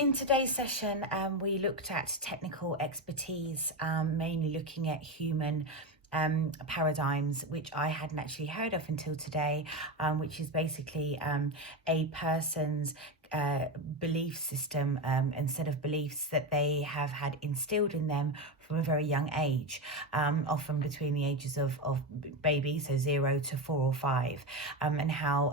In today's session, we looked at technical expertise, mainly looking at human paradigms, which I hadn't actually heard of until today, which is basically a person's belief system and set of beliefs that they have had instilled in them from a very young age, often between the ages of baby, so 0 to 4 or 5, and how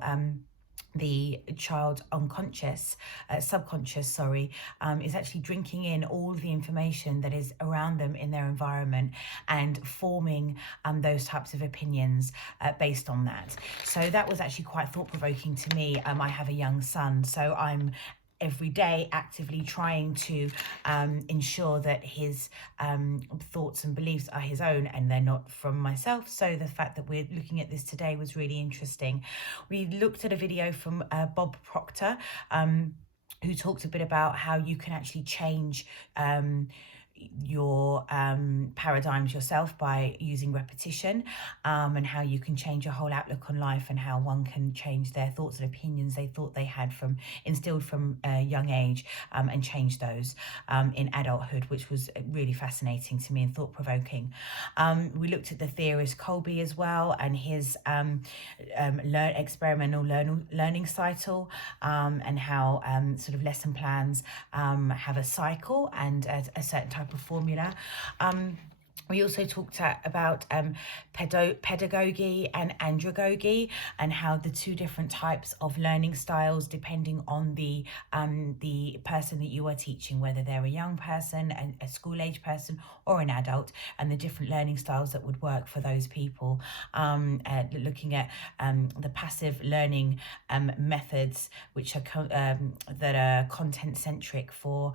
the child's subconscious, is actually drinking in all the information that is around them in their environment and forming those types of opinions based on that. So that was actually quite thought-provoking to me. I have a young son, so I'm every day actively trying to ensure that his thoughts and beliefs are his own and they're not from myself. So the fact that we're looking at this today was really interesting. We looked at a video from Bob Proctor, who talked a bit about how you can actually change your paradigms yourself by using repetition, and how you can change your whole outlook on life, and how one can change their thoughts and opinions they thought they had from instilled from a young age, and change those in adulthood, which was really fascinating to me and thought-provoking. We looked at the theorist Colby as well, and his experimental learning cycle, and how sort of lesson plans have a cycle and a certain type of formula. We also talked about pedagogy and andragogy, and how the two different types of learning styles, depending on the person that you are teaching, whether they're a young person, a school-age person, or an adult, and the different learning styles that would work for those people. Looking at the passive learning methods, which are that are content-centric for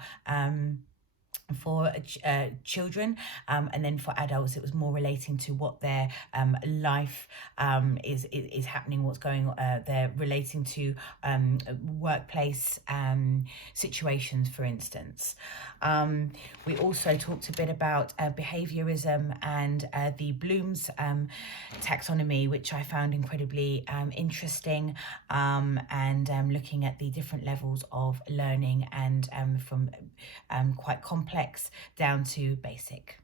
children, and then for adults it was more relating to what their life is happening, what's going on. They're relating to workplace situations, for instance. We also talked a bit about behaviorism and the Bloom's taxonomy, which I found incredibly interesting, and looking at the different levels of learning, and from quite complex down to basic.